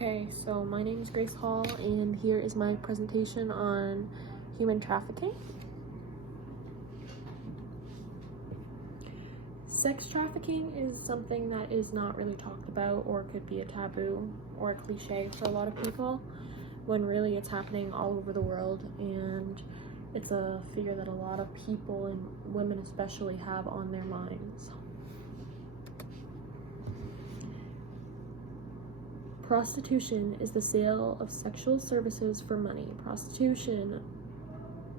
Okay, so my name is Grace Hall, and here is my presentation on human trafficking. Sex trafficking is something that is not really talked about, or could be a taboo or a cliche for a lot of people, when really it's happening all over the world, and it's a figure that a lot of people, and women especially, have on their minds. Prostitution is the sale of sexual services for money. Prostitution,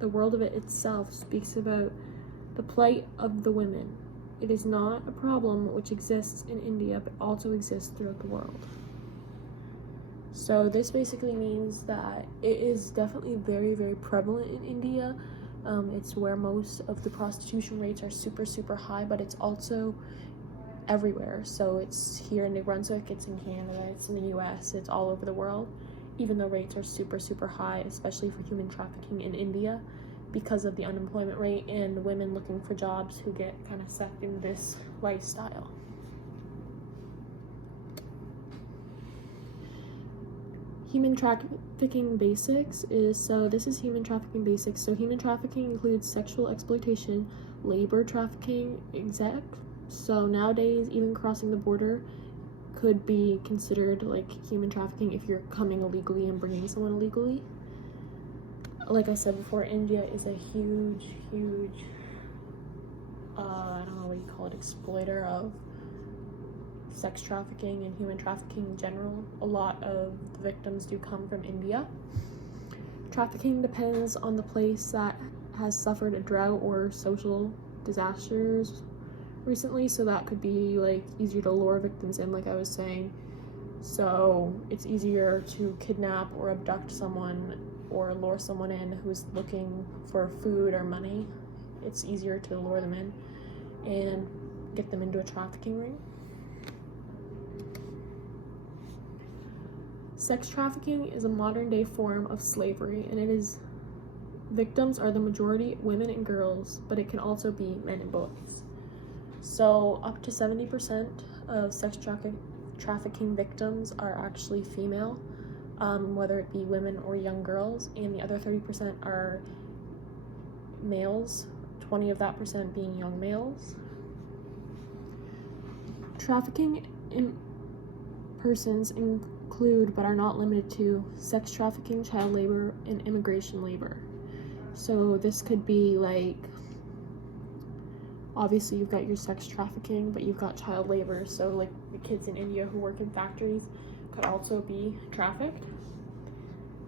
the world of it itself, speaks about the plight of the women. It is not a problem which exists in India, but also exists throughout the world. So this basically means that it is definitely very, very prevalent in India. It's where most of the prostitution rates are super high, but it's also everywhere. So it's here in New Brunswick, it's in Canada, it's in the US, it's all over the world, even though rates are super high, especially for human trafficking in India, because of the unemployment rate and women looking for jobs who get kind of sucked into this lifestyle. Human trafficking basics this is human trafficking basics. So human trafficking includes sexual exploitation, labor trafficking, so nowadays, even crossing the border could be considered like human trafficking if you're coming illegally and bringing someone illegally. Like I said before, India is a huge, I don't know what you call it, exploiter of sex trafficking and human trafficking in general. A lot of the victims do come from India. Trafficking depends on the place that has suffered a drought or social disasters recently, so that could be like easier to lure victims in, like I was saying. So it's easier to kidnap or abduct someone or lure someone in who's looking for food or money. It's easier to lure them in and get them into a trafficking ring. Sex trafficking is a modern day form of slavery, and victims are the majority women and girls, but it can also be men and boys. So up to 70% of sex trafficking victims are actually female, whether it be women or young girls, and the other 30% are males, 20 of that percent being young males. Trafficking in persons include, but are not limited to, sex trafficking, child labor, and immigration labor. So this could be like, obviously you've got your sex trafficking, but you've got child labor, so like the kids in India who work in factories could also be trafficked.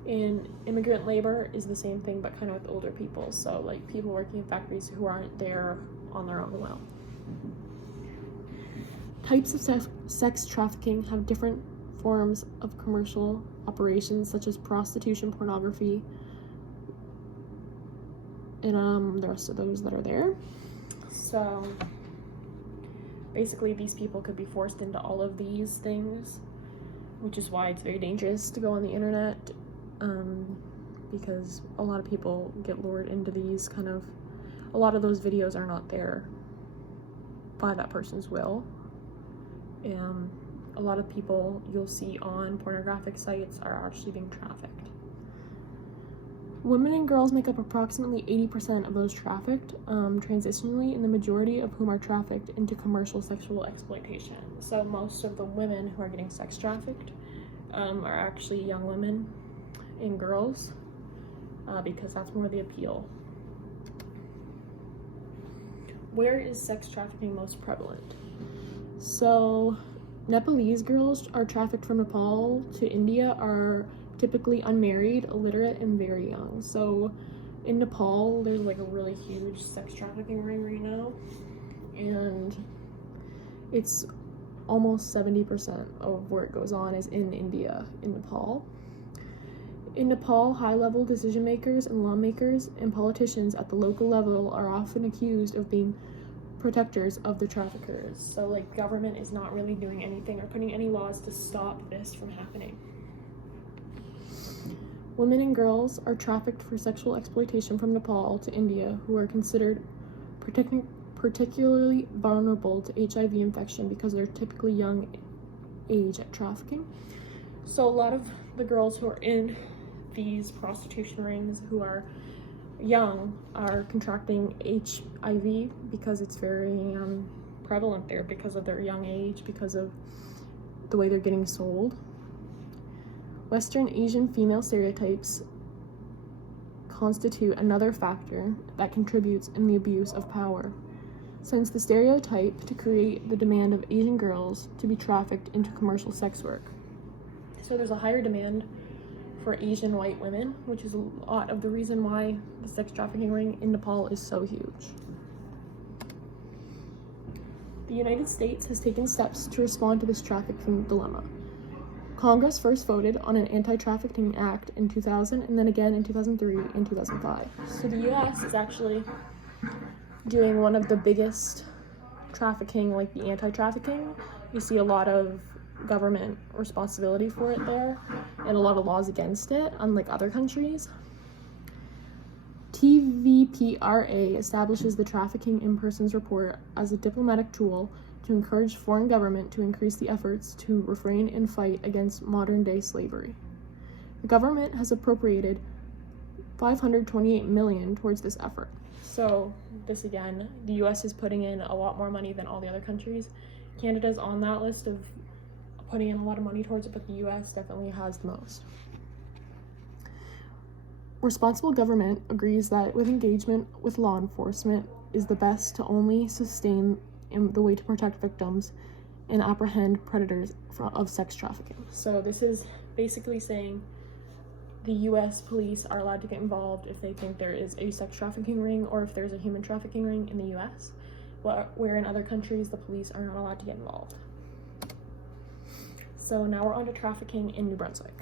And immigrant labor is the same thing, but kind of with older people, so like people working in factories who aren't there on their own will. Types of sex trafficking have different forms of commercial operations, such as prostitution, pornography, and the rest of those that are there. So basically these people could be forced into all of these things, which is why it's very dangerous to go on the internet, because a lot of people get lured into these a lot of those videos are not there by that person's will. A lot of people you'll see on pornographic sites are actually being trafficked. Women and girls make up approximately 80% of those trafficked transitionally, and the majority of whom are trafficked into commercial sexual exploitation. So most of the women who are getting sex trafficked are actually young women and girls, because that's more the appeal. Where is sex trafficking most prevalent? So Nepalese girls are trafficked from Nepal to India, are typically unmarried, illiterate, and very young. So in Nepal, there's like a really huge sex trafficking ring right now, and it's almost 70% of where it goes on is in India, in Nepal. In Nepal, high-level decision makers and lawmakers and politicians at the local level are often accused of being protectors of the traffickers. So like government is not really doing anything or putting any laws to stop this from happening. Women and girls are trafficked for sexual exploitation from Nepal to India, who are considered particularly vulnerable to HIV infection because they're typically young age at trafficking. So a lot of the girls who are in these prostitution rings who are young are contracting HIV because it's very prevalent there because of their young age, because of the way they're getting sold. Western Asian female stereotypes constitute another factor that contributes in the abuse of power, since the stereotype to create the demand of Asian girls to be trafficked into commercial sex work. So there's a higher demand for Asian white women, which is a lot of the reason why the sex trafficking ring in Nepal is so huge. The United States has taken steps to respond to this trafficking dilemma. Congress first voted on an anti-trafficking act in 2000 and then again in 2003 and 2005. So the US is actually doing one of the biggest trafficking, like the anti-trafficking. You see a lot of government responsibility for it there and a lot of laws against it, unlike other countries. TVPRA establishes the Trafficking in Persons Report as a diplomatic tool to encourage foreign government to increase the efforts to refrain and fight against modern-day slavery. The government has appropriated $528 million towards this effort. So this again, the US is putting in a lot more money than all the other countries. Canada's on that list of putting in a lot of money towards it, but the US definitely has the most. Responsible government agrees that with engagement with law enforcement is the best to only sustain in the way to protect victims and apprehend predators of sex trafficking. So this is basically saying the US police are allowed to get involved if they think there is a sex trafficking ring or if there's a human trafficking ring in the US, where in other countries the police are not allowed to get involved. So now we're on to trafficking in New Brunswick.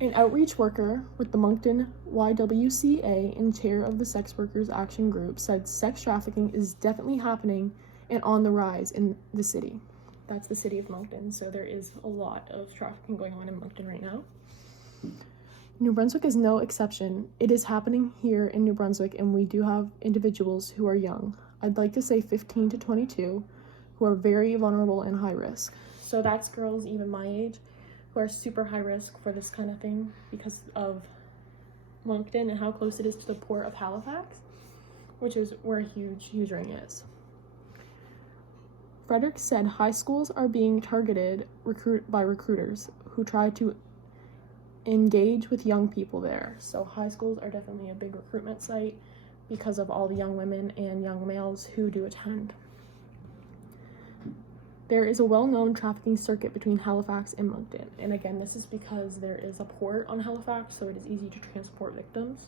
An outreach worker with the Moncton YWCA and chair of the Sex Workers Action Group said sex trafficking is definitely happening and on the rise in the city. That's the city of Moncton, so there is a lot of trafficking going on in Moncton right now. New Brunswick is no exception. It is happening here in New Brunswick, and we do have individuals who are young. I'd like to say 15 to 22, who are very vulnerable and high risk. So that's girls even my age who are super high risk for this kind of thing because of Moncton and how close it is to the port of Halifax, which is where a huge ring is. Frederick said high schools are being targeted by recruiters who try to engage with young people there. So high schools are definitely a big recruitment site because of all the young women and young males who do attend. There is a well-known trafficking circuit between Halifax and Moncton. And again, this is because there is a port on Halifax, so it is easy to transport victims.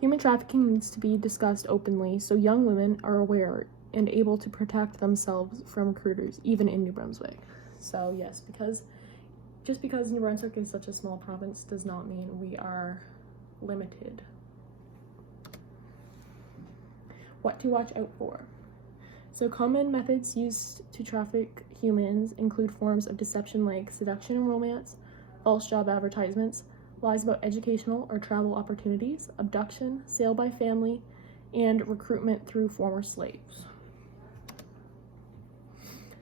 Human trafficking needs to be discussed openly so young women are aware and able to protect themselves from recruiters, even in New Brunswick. So yes, just because New Brunswick is such a small province does not mean we are limited. What to watch out for. So common methods used to traffic humans include forms of deception like seduction and romance, false job advertisements, lies about educational or travel opportunities, abduction, sale by family, and recruitment through former slaves.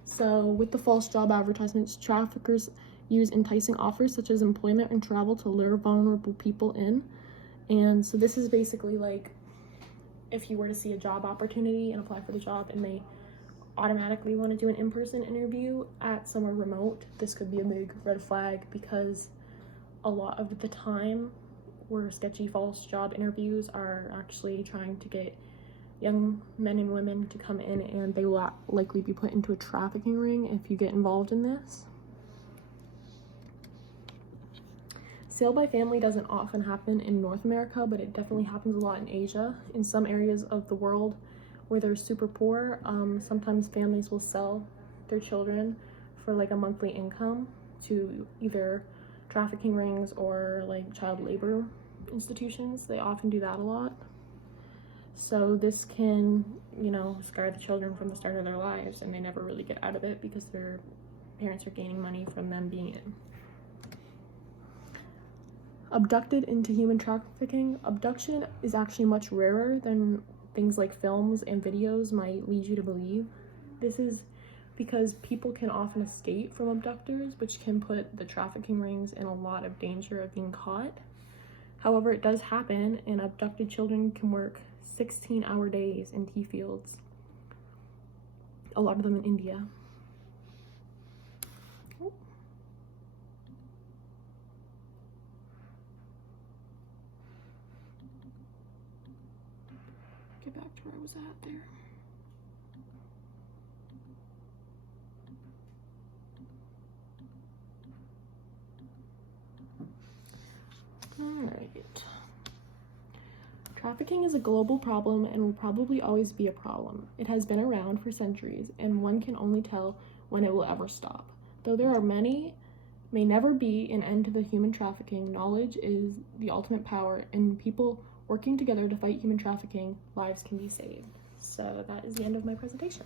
So with the false job advertisements, traffickers use enticing offers such as employment and travel to lure vulnerable people in. And so this is basically like if you were to see a job opportunity and apply for the job and they automatically want to do an in-person interview at somewhere remote, this could be a big red flag because a lot of the time where sketchy false job interviews are actually trying to get young men and women to come in, and they will likely be put into a trafficking ring if you get involved in this. Sale by family doesn't often happen in North America, but it definitely happens a lot in Asia. In some areas of the world where they're super poor, sometimes families will sell their children for like a monthly income to either trafficking rings or like child labor institutions. They often do that a lot. So this can, scar the children from the start of their lives, and they never really get out of it because their parents are gaining money from them being in. Abducted into human trafficking. Abduction is actually much rarer than things like films and videos might lead you to believe. This is because people can often escape from abductors, which can put the trafficking rings in a lot of danger of being caught. However, it does happen, and abducted children can work 16-hour days in tea fields, a lot of them in India. Get back to where I was at there. Alright. Trafficking is a global problem and will probably always be a problem. It has been around for centuries, and one can only tell when it will ever stop. Though there are many, may never be an end to the human trafficking, knowledge is the ultimate power, and people working together to fight human trafficking, lives can be saved. So that is the end of my presentation.